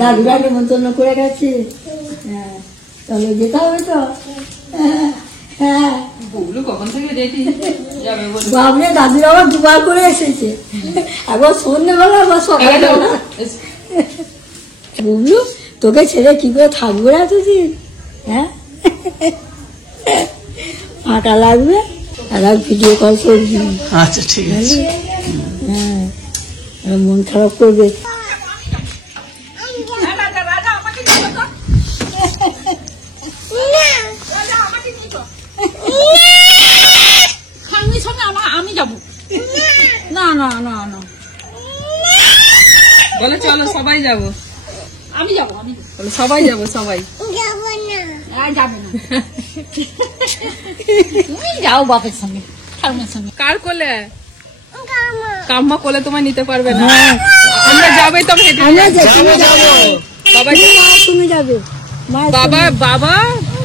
দাদুরা নিমন্ত্রণ করে গেছে। হ্যাঁ, তাহলে যেতে হবে তো। হ্যাঁ, কখন থেকে রেডি বাবরে দাদুরা আবার দুবার করে এসেছে, একবার সন্ধ্যেবেলা আবার সকালবেলা। বুবলু, তোকে ছেড়ে কি করে থাকবো এতদিন? হ্যাঁ, ফাঁকা লাগবে আর ভিডিও কল করবি। আচ্ছা ঠিক আছে। হ্যাঁ, মন খারাপ করবে। আমি যাবো না না না না বলে চলো সবাই যাবো। আমি যাবো, আমি বলে সবাই যাবো, সবাই যাবে না। তুমি যাও বাপের সঙ্গে, ঠাকুরের সঙ্গে। কার কোলে? কাম্মা কোলে তোমায় নিতে পারবে না। আমরা যাবে তো তুমি যাবে। বাবা বাবা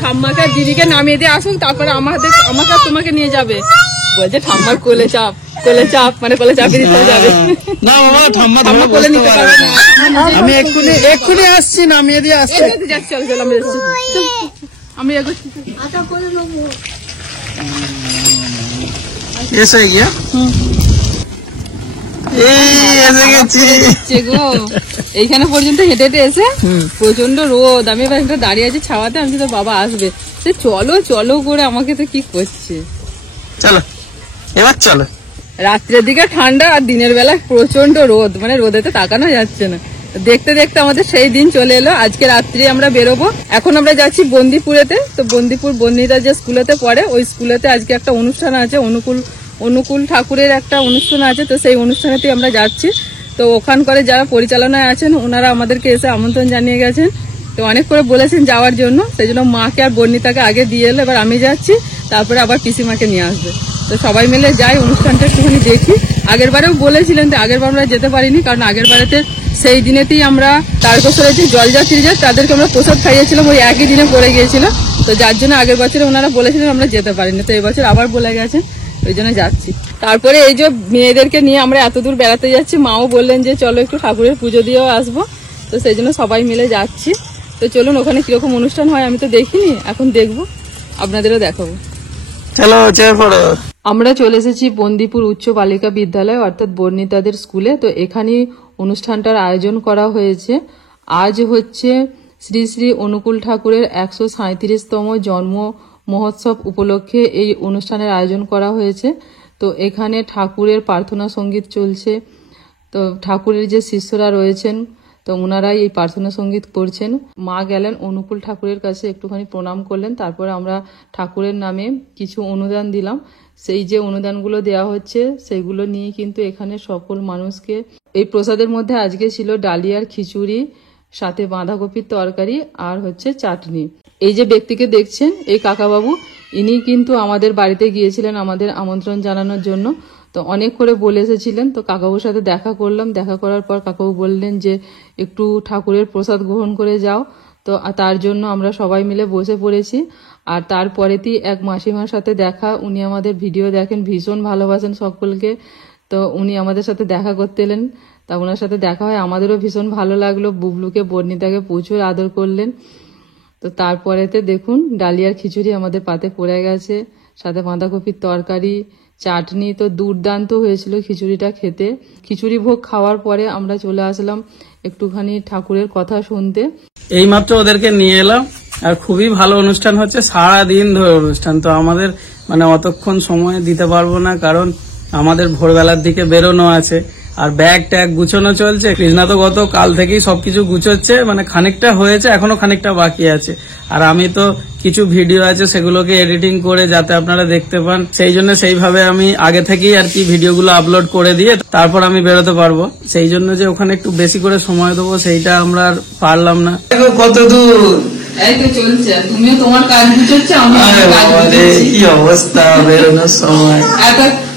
ঠাম্মাকে দিদিকে নামিয়ে দিয়ে আসুক, তারপরে আমাকে তোমাকে নিয়ে যাবে। বলছে ঠাম্মার কোলে চাপ, কোলে চাপ, মানে কোলে চাপিয়ে দিতে যাবে না বাবা, ঠাম্মা কোলে নিতে পারবে না। আমি এক্ষুনি আসছি, নামিয়ে দিয়ে আসছি। চল চল আমি এগোচ্ছি। এসে গিয়া এইখানে পর্যন্ত হেঁটে হেঁটে এসে প্রচন্ড রোদ, আমি এবার একটা দাঁড়িয়ে আছি ছাওয়াতে। আমি তো বাবা আসবে, সে চলো চলো করে আমাকে তো কি করছে। চলো এবার চলো। রাত্রের দিকে ঠান্ডা আর দিনের বেলা প্রচন্ড রোদ, মানে রোদেতে তাকানো যাচ্ছে না। দেখতে দেখতে আমাদের সেই দিন চলে এলো। আজকে রাত্রি আমরা বেরোবো। এখন আমরা যাচ্ছি বন্দিপুরেতে। তো বন্দিপুর বন্দিতা যে স্কুলেতে পড়ে, ওই স্কুলেতে আজকে একটা অনুষ্ঠান আছে, অনুকূল ঠাকুরের একটা অনুষ্ঠান আছে। তো সেই অনুষ্ঠানেতে আমরা যাচ্ছি। তো ওখানকার যারা পরিচালনায় আছেন ওনারা আমাদেরকে এসে আমন্ত্রণ জানিয়ে গেছেন। তো অনেক করে বলেছেন যাওয়ার জন্য, সেই জন্য মাকে আর বর্ণিতাকে আগে দিয়ে এলো। এবার আমি যাচ্ছি, তারপরে আবার পিসিমাকে নিয়ে আসবে। তো সবাই মিলে যাই, অনুষ্ঠানটা একটুখানি দেখি। আগের বারেও বলেছিলেন, তো আগের বার আমরা যেতে পারিনি, কারণ আগের বারেতে সেই দিনেতেই আমরা তারকেশ্বরের যে জলযাত্রীরা তাদেরকে আমরা প্রসাদ খাইয়েছিলাম, ওই একই দিনে পড়ে গিয়েছিল। তো যার জন্য আগের বছরে ওনারা বলেছিলেন আমরা যেতে পারিনি। তো এবছর আবার বলে গেছেন, ওই জন্য যাচ্ছি। তারপরে এই যে মেয়েদেরকে নিয়ে আমরা এত দূর বেড়াতে যাচ্ছি, মাও বললেন যে চলো একটু ঠাকুরের পুজো দিয়েও আসবো। তো সেই জন্য সবাই মিলে যাচ্ছি। তো চলুন, ওখানে কিরকম অনুষ্ঠান হয় আমি তো দেখিনি, এখন দেখবো, আপনাদেরও দেখাবো। চলো আমরা চলে এসেছি বন্দিপুর উচ্চ বালিকা বিদ্যালয়, অর্থাৎ বর্ণিতাদের স্কুলে। তো এখানে অনুষ্ঠানটার আয়োজন করা হয়েছে। আজ হচ্ছে শ্রী শ্রী অনুকূল ঠাকুরের 137তম জন্ম মহোৎসব উপলক্ষে এই অনুষ্ঠানের আয়োজন করা হয়েছে। তো এখানে ঠাকুরের প্রার্থনা সঙ্গীত চলছে। তো ঠাকুরের যে শিষ্যরা রয়েছেন, তো ওনারাই এই প্রার্থনা সঙ্গীত করছেন। মা গেলেন অনুকূল ঠাকুরের কাছে, একটুখানি প্রণাম করলেন। তারপরে আমরা ঠাকুরের নামে কিছু অনুদান দিলাম। সেই যে অনুদানগুলো দেওয়া হচ্ছে সেইগুলো নিয়ে কিন্তু এখানে সকল মানুষকে, এই প্রসাদের মধ্যে আজকে ছিল ডালিয়ার খিচুড়ি, সাথে বাঁধাকপির তরকারি আর হচ্ছে চাটনি। এই যে ব্যক্তিকে দেখছেন, এই কাকাবাবু, ইনি কিন্তু আমাদের বাড়িতে গিয়েছিলেন আমাদের আমন্ত্রণ জানানোর জন্য। তো অনেক করে বলে এসেছিলেন। তো কাকাবুর সাথে দেখা করলাম। দেখা করার পর কাকাবু বললেন যে একটু ঠাকুরের প্রসাদ গ্রহণ করে যাও। তো তার জন্য আমরা সবাই মিলে বসে পড়েছি। আর তারপরেতেই এক মাসিমার সাথে দেখা, উনি আমাদের ভিডিও দেখেন, ভীষণ ভালোবাসেন সকলকে। তো উনি আমাদের সাথে দেখা করতে এলেন। তা ওনার সাথে দেখা হয়, আমাদেরও ভীষণ ভালো লাগলো। বুবলুকে বর্ণিতাকে প্রচুর আদর করলেন। তো তারপরেতে দেখুন ডালিয়ার খিচুড়ি আমাদের পাতে পড়ে গেছে, সাথে বাঁধাকপির তরকারি, চাটনি। তো দুর্দান্ত হয়েছিল খিচুড়িটা খেতে। খিচুড়ি ভোগ খাওয়ার পরে আমরা চলে আসলাম একটুখানি ঠাকুরের কথা শুনতে। এইমাত্র ওদেরকে নিয়ে এলাম, আর খুবই ভালো অনুষ্ঠান হচ্ছে, সারাদিন ধরে অনুষ্ঠান। তো আমাদের মানে অতক্ষণ সময় দিতে পারবো না, কারণ আমাদের ভোরবেলার দিকে বেরোনো আছে, আর ব্যাগ ট্যাগ গুছানো চলছে। কৃষ্ণা তো গত কাল থেকেই সবকিছু গুছোচ্ছে, মানে খানিকটা হয়েছে, এখনো খানিকটা বাকি আছে। আর আমি তো কিছু ভিডিও আছে সেগুলোকে এডিটিং করে যাতে আপনারা দেখতে পান, সেই জন্য সেইভাবে আমি আগে থেকেই আর কি ভিডিওগুলো আপলোড করে দিয়ে তারপর আমি বেরোতে পারবো। সেই জন্য যে ওখানে একটু বেশি করে সময় দেবো সেইটা আমরা আর পারলাম না। কত দূর এই তো চলছে, তুমিও তোমার কাজ গুছোচ্ছ, কি অবস্থা বেরোনোর সময়।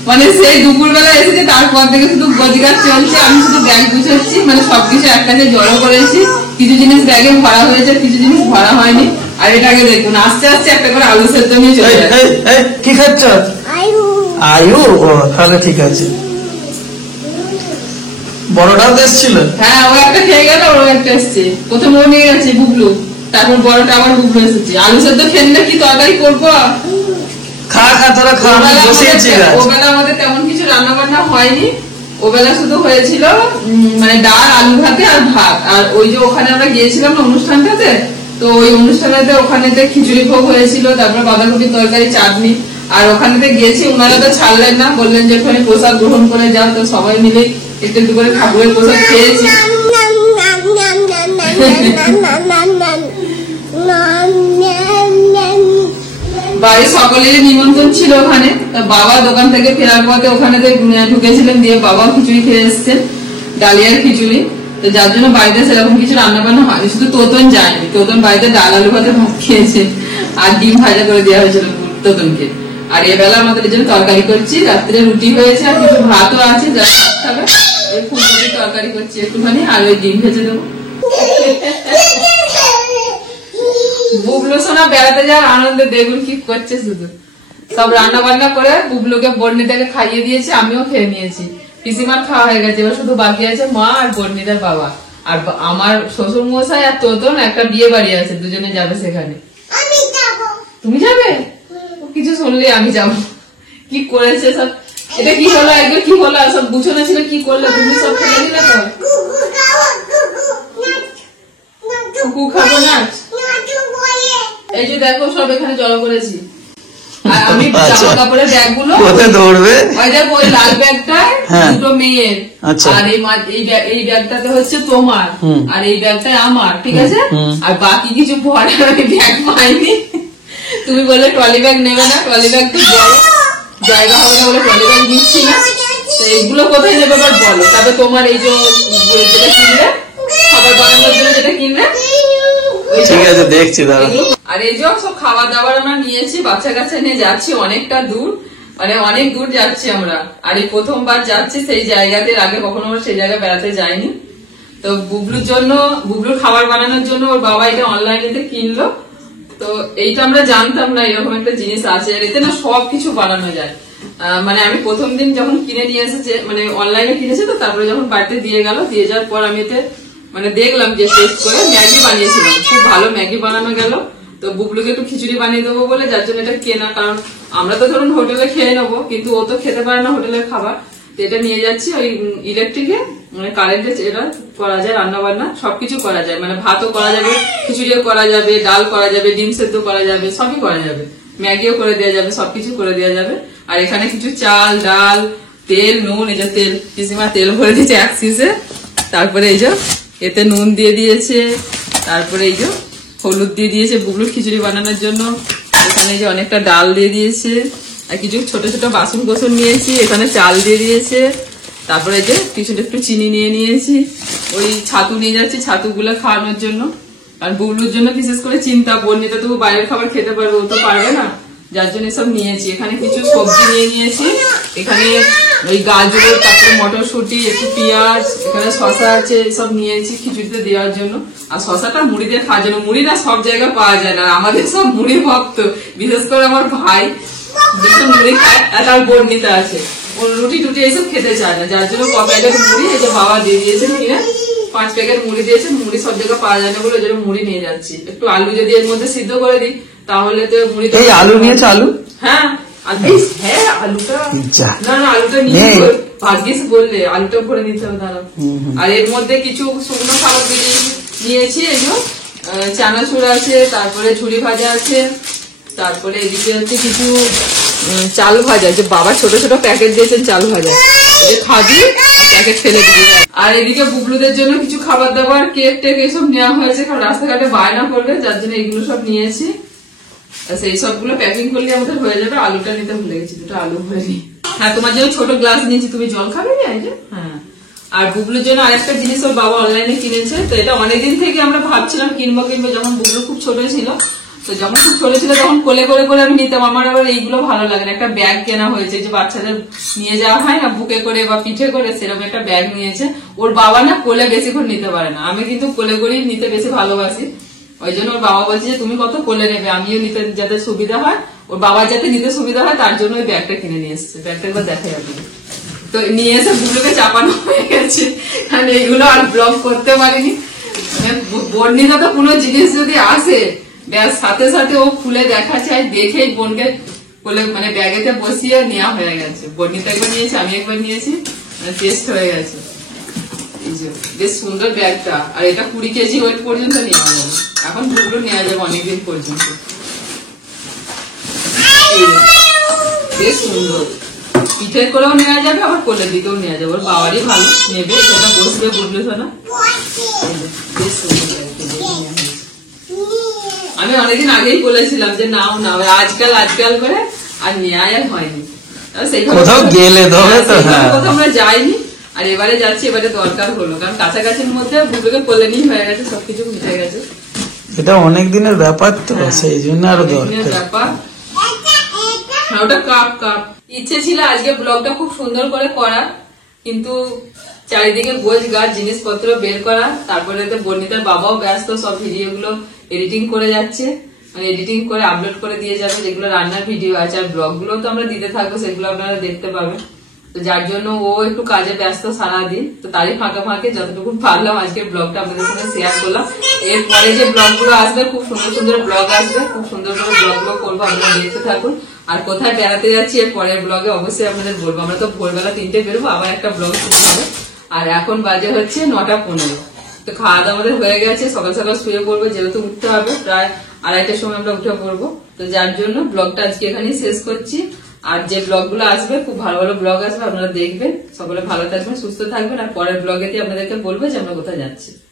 মানে সেই দুপুরবেলা এসেছে, তারপর থেকে শুধু গদিকাজ চলছে। আমি শুধু ব্যাগ গুছাচ্ছি, মানে সবকিছু একটা যে জড়ো করেছি। কিছু জিনিস ব্যাগে ভরা হয়েছে, কিছু জিনিস ভরা হয়নি। আর এটাকে দেখুন, আস্তে আস্তে একটা করে আলু সেদ্ধ নিয়ে চলে যাচ্ছে। কি খাচ্ছ? আয়ু। তাহলে ঠিক আছে। বড়টাও এসেছিল? হ্যাঁ, ও একটা খেয়ে গেল, ও একটা এসছে, প্রথমে ও নিয়ে গেছে বুবলু, তারপর বড়টা আবার বুবলু এসেছে। আলু সেদ্ধ খেয়ে নিলে কি তরকারি করবো? খা তোরা খা, আমি বসিয়েছি গাছ। ওবেলা আমাদের তেমন কিছু রান্না বান্না হয়নি, ওবেলা শুধু হয়েছিল মানে ডাল, আলু ভাতে আর ভাত। আর ওই যে ওখানে আমরা গিয়েছিলাম না অনুষ্ঠানটাতে, তো ওই অনুষ্ঠানেতে ওখানেতে খিচুড়ি ভোগ হয়েছিল, তারপর বাঁধাকপির তরকারি, চাটনি। আর ওখানেতে গিয়েছি, ওনারা তো ছাড়লেন না, বললেন যে ওখানে প্রসাদ গ্রহণ করে যাও। তো সবাই মিলে একটু একটু করে ঠাকুরের প্রসাদ খেয়েছি। বাড়ির সকলেরই নিমন্ত্রণ ছিল ওখানে। বাবা দোকান থেকে ফেরার পথে ওখানে ঢুকেছিলেন, দিয়ে বাবা খিচুড়ি খেয়ে এসছেন, ডালিয়ার খিচুড়ি। তো যার জন্য বাড়িতে সেরকম কিছু রান্না বান্না হয়নি, শুধু তোতন যায়নি। তোতন বাড়িতে ডাল আলু ভাতে ভাত খেয়েছে, আর ডিম ভাজা করে দেওয়া হয়েছিল তোতনকে। আর এবেলা আমাদের এই জন্য তরকারি করছি, রাত্রে রুটি হয়েছে আর কিছু ভাতও আছে, যা খাবে। এই ফুলকপির তরকারি করছি একটুখানি, আর ওই ডিম ভেজে দেবো। বুবলু সোনা বেড়াতে যাওয়ার আনন্দে দেখুন কি করছে, শুধু সব রান্না বান্না করে বুবলুকে বর্ণিতাকে খাইয়ে দিয়েছে, আমিও খেয়ে নিয়েছি। পিসিমার খাওয়া হয়ে গেছে, এবার শুধু বাকি আছে মা আর বর্ণিতার বাবা। আর আমার শ্বশুর মশাই আর তোতন একটা বিয়ে বাড়ি আছে, দুজনে যাবে সেখানে। তুমি যাবে? কিছু শুনলে আমি যাবো। কি করেছে সব, এটা কি হলো, একবার কি হলো, সব গুছানো ছিল, কি করলো তুমি? সব ফেলে দিলে তো। কুকু খাবো না, এই যে দেখো সব এখানে জড়ো করেছি। আর আমি জামা কাপড়ের ব্যাগ গুলো দৌড়বে, ওই দেখো ওই লাল ব্যাগটা দুটো মেয়ের, আর এই ব্যাগটাতে হচ্ছে তোমার, আর এই ব্যাগটা আমার, ঠিক আছে? আর বাকি কিছু ভরার আমি ব্যাগ পাইনি। তুমি বললে ট্রলি ব্যাগ নেবে না, ট্রলি ব্যাগ তো বড় জায়গা হবে না বলে ট্রলি ব্যাগ দিচ্ছি না। তো এইগুলো কোথায় নেবে এবার বলো। তবে তোমার এই যে যেটা কিনলে খাবার বানানোর জন্য, যেটা কিনলে, ঠিক আছে দেখছি দাঁড়া। আর এই যে সব খাবার দাবার আমরা নিয়েছি, বাচ্চা কাচ্চা নিয়ে যাচ্ছি অনেকটা দূর, মানে অনেক দূর যাচ্ছি আমরা। আর এই প্রথমবার যাচ্ছি সেই জায়গাতে, আগে কখনো আমরা সেই জায়গায় বেড়াতে যাইনি। তো বুবলুর জন্য, বুবলুর খাবার বানানোর জন্য ওর বাবা এটা অনলাইনেতে কিনলো। তো এইটা আমরা জানতাম না এরকম একটা জিনিস আছে, আর এতে না সবকিছু বানানো যায়। মানে আমি প্রথম দিন যখন কিনে নিয়ে এসেছে, মানে অনলাইনে কিনেছে, তো তারপরে যখন বাড়িতে দিয়ে গেল, দিয়ে যাওয়ার পর আমি এতে মানে দেখলাম যে টেস্ট করে ম্যাগি বানিয়েছিলাম, খুব ভালো ম্যাগি বানানো গেল। তো বুবলুকে একটু খিচুড়ি বানিয়ে দেবো বলে, যার জন্য এটা কেনা। কারণ আমরা তো ধরুন হোটেলে খেয়ে নেবো, কিন্তু ও তো খেতে পারে না হোটেলের খাবার। তো এটা নিয়ে যাচ্ছি ওই ইলেকট্রিকে, মানে কারেন্টে এটা করা যায়, রান্না বান্না সবকিছু করা যায়, মানে ভাতও করা যাবে, খিচুড়িও করা যাবে, ডাল করা যাবে, ডিম সেদ্ধ করা যাবে, সবই করা যাবে, ম্যাগিও করে দেওয়া যাবে, সবকিছু করে দেওয়া যাবে। আর এখানে কিছু চাল, ডাল, তেল, নুন, এই যে তেল, পিসিমা তেল ভরে দিয়েছে এক সিসে। তারপরে এই যে এতে নুন দিয়ে দিয়েছে, তারপরে এই যে হলুদ দিয়ে দিয়েছে বুবলুর খিচুড়ি বানানোর জন্য। এখানে যে অনেকটা ডাল দিয়ে দিয়েছে, আর কিছু ছোট ছোট বাসন কোসন নিয়েছি, এখানে চাল দিয়ে দিয়েছে। তারপরে যে কিছুটা একটু চিনি নিয়ে নিয়েছি, ওই ছাতু নিয়ে যাচ্ছি ছাতুগুলো খাওয়ানোর জন্য। আর বুবলুর জন্য বিশেষ করে চিন্তা, বর্ণিতা তবু বাইরের খাবার খেতে পারবে, ও তো পারবে না, যার জন্য সব নিয়েছি। এখানে কিছু সবজি নিয়ে নিয়েছি, এখানে ওই গাজর, তারপরে মটরশুঁটি, একটু পেঁয়াজ, এখানে শশা আছে, সব নিয়েছি খিচুড়িতে দেওয়ার জন্য। আর শশাটা মুড়ি দিয়ে খাওয়ার জন্য, মুড়ি না সব জায়গায় পাওয়া যায় না, আমাদের সব মুড়ি ভক্ত, বিশেষ করে আমার ভাই যেসব মুড়ি খায়, তার বর্ণিতা আছে, ওর রুটি টুটি এইসব খেতে চায় না, যার জন্য ক প্যাকেট মুড়ি এই যে বাবা দিয়ে দিয়েছে কিনে, 5 প্যাকেট মুড়ি দিয়েছে। মুড়ি সব জায়গায় পাওয়া যায় না বলে ওই জন্য মুড়ি নিয়ে যাচ্ছি। একটু আলু যদি এর মধ্যে সিদ্ধ করে দিই তাহলে তো মুড়ি। এই আলু নিয়েছে? আলু? হ্যাঁ আলুটা না আলুটা নিয়ে ভাগ্যিস বললে, আলুটা ভরে নিতে হবে দাঁড়াও। আর এর মধ্যে কিছু শুকনো খাবার নিয়েছি, এই যে চানাচুর আছে, তারপরে ঝুড়ি ভাজা আছে, তারপরে এদিকে হচ্ছে কিছু চাল ভাজা, যে বাবা ছোট ছোট প্যাকেট দিয়েছেন চাল ভাজা, খাবি প্যাকেট ফেলে দিবি। আর এদিকে বুবলুদের জন্য কিছু খাবার দাবার, কেক টেক এসব নেওয়া হয়েছে, কারণ রাস্তাঘাটে বায়না করবে, যার জন্য এগুলো সব নিয়েছি। সেই সবগুলো প্যাকিং করলে আমাদের হয়ে যাবে। আলুটা নিতে ভুলে গেছি, দুটো আলু ভরে নি। হ্যাঁ, তোমার জন্য ছোট গ্লাস নিয়েছি, তুমি জল খাবে না? হ্যাঁ। আর বুবলুর জন্য আরেকটা জিনিস ওর বাবা অনলাইনে কিনেছে, তো এটা অনেকদিন থেকে আমরা ভাবছিলাম কিনবো, যখন বুবলু খুব ছোট ছিল। তো যখন খুব ছোট ছিল তখন কোলে করে করে আমি নিতাম, আমার আবার এইগুলো ভালো লাগে না। একটা ব্যাগ কেনা হয়েছে, যে বাচ্চাদের নিয়ে যাওয়া হয় না বুকে করে বা পিঠে করে, সেরকম একটা ব্যাগ নিয়েছে। ওর বাবা না কোলে বেশিক্ষণ নিতে পারে না, আমি কিন্তু কোলে করেই নিতে বেশি ভালোবাসি। ওই জন্য ওর বাবা বলছে যে তুমি কত কোলে নেবে, আমিও নিতে যাতে সুবিধা হয়, ওর বাবার যাতে নিতে সুবিধা হয়, তার জন্য ওই ব্যাগটা কিনে নিয়ে এসছে। ব্যাগটা একবার দেখাই আপনি। তো নিয়ে এসে বুবলুকে চাপানো হয়ে গেছে, কারণ এইগুলো আর ব্লগ করতে পারিনি। বর্ণিতা তো কোনো জিনিস যদি আসে ব্যাস সাথে সাথে ও খুলে দেখা চাই, দেখেই বোনকে বলে মানে ব্যাগেতে বসিয়ে নেওয়া হয়ে গেছে। বর্ণিতা একবার নিয়েছি, আমি একবার নিয়েছি, টেস্ট হয়ে গেছে। এই যে বেশ সুন্দর ব্যাগটা, আর এটা 20 কেজি ওয়েট পর্যন্ত নেওয়া যাবে, এখন দুটো নেওয়া যাবে অনেকদিন পর্যন্ত। বেশ সুন্দর, পিঠে করেও নেওয়া যাবে, আবার কোলের দিকেও নেওয়া যাবে। ওর বাবারই ভালো নেবে, এটা বসবে বুঝলো না। বেশ সুন্দর, আমি অনেকদিন আগেই বলেছিলাম যে নাও না, আজকাল করে আর নেওয়া আর হয়নি। কোথাও গেলে তবে তো কোথাও আমরা যাইনি, আর এবারে যাচ্ছি, এবারে দরকার হলো, কারণ কাছাকাছির মধ্যে বুবুকে কোলে নিয়ে হয়ে গেছে, সবকিছু মিটে গেছে। এটা অনেক দিনের ব্যাপার তো, সেই জন্য আরো দরকার ব্যাপার। ওটা কাপ ইচ্ছে ছিল আজকে ব্লগটা খুব সুন্দর করে করার, কিন্তু চারিদিকে গোছ গাছ জিনিসপত্র বের করা, তারপরে তো বর্ণিতার বাবাও ব্যস্ত, সব ভিডিও গুলো এডিটিং করে যাচ্ছে, মানে এডিটিং করে আপলোড করে দিয়ে যাবে, যেগুলো রান্নার ভিডিও আছে, আর ব্লগ গুলো তো আমরা দিতে থাকবো, সেগুলো আপনারা দেখতে পাবেন। তো যার জন্য ও একটু কাজে ব্যস্ত সারাদিন, তো তারই ফাঁকে ফাঁকে যতটুকু পারলাম আজকের ব্লগটা আপনাদের সঙ্গে শেয়ার করলাম। এরপরে যে ব্লগ গুলো আসবে, খুব সুন্দর সুন্দর ব্লগ আসবে, খুব সুন্দর করে ব্লগ গুলো করবো, আপনারা দেখতে থাকুন। আর কোথায় বেড়াতে যাচ্ছি এর পরের ব্লগে অবশ্যই আপনাদের বলবো। আমরা তো ভোরবেলা 3টে বেরোবো, আবার একটা ব্লগ শুরু হবে। আর এখন বাজে হচ্ছে 9:15। তো খাওয়া দাওয়া আমাদের হয়ে গেছে, সকাল সকাল শুয়ে পড়বো, যেহেতু উঠতে হবে, প্রায় 2:30টার সময় আমরা উঠে পড়বো। তো যার জন্য ব্লগটা আজকে এখানেই শেষ করছি। আর যে ব্লগ গুলো আসবে, খুব ভালো ভালো ব্লগ আসবে, আপনারা দেখবেন। সকলে ভালো থাকবেন, সুস্থ থাকবেন, আর পরের ব্লগেতে আপনাদেরকে বলবো যে আমরা কোথায় যাচ্ছি।